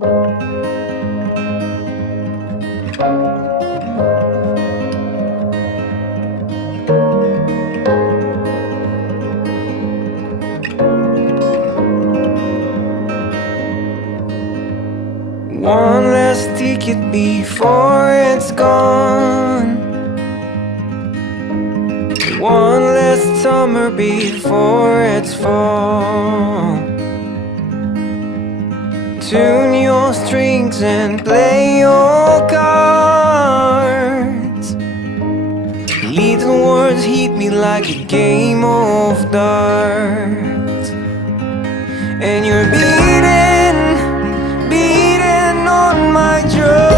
One last ticket before it's gone. One last summer before it's fall. Tune your strings and play your cards. Little words hit me like a game of darts. And you're beating on my drum.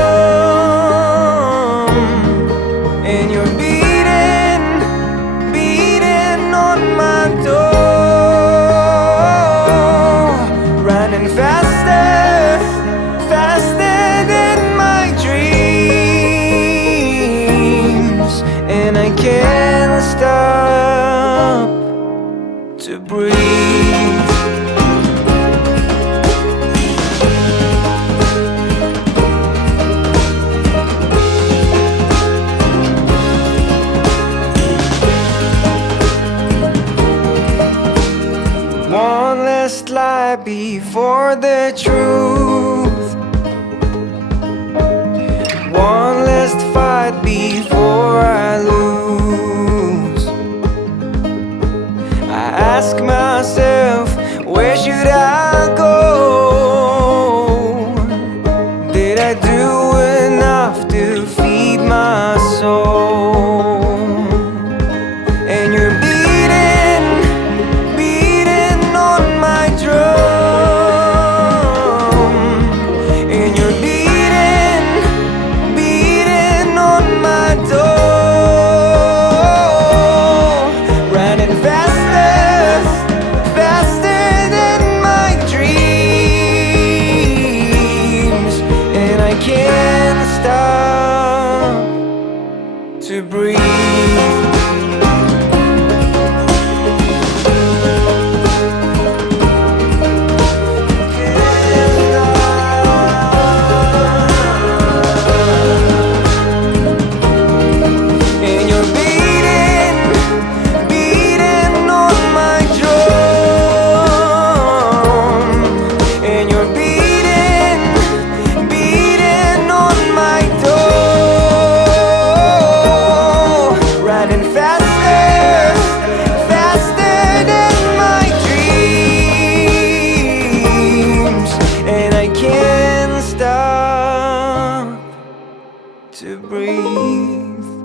And you're beating on my door. Running faster than my dreams. And I can't stop to breathe. One last lie before the truth. One last fight before I lose. I ask myself, where should I go? Did I do enough to feed my soul? And you're beating on my drum. And you're beating on my door. Running faster than my dreams. And I can't stop to breathe. To breathe.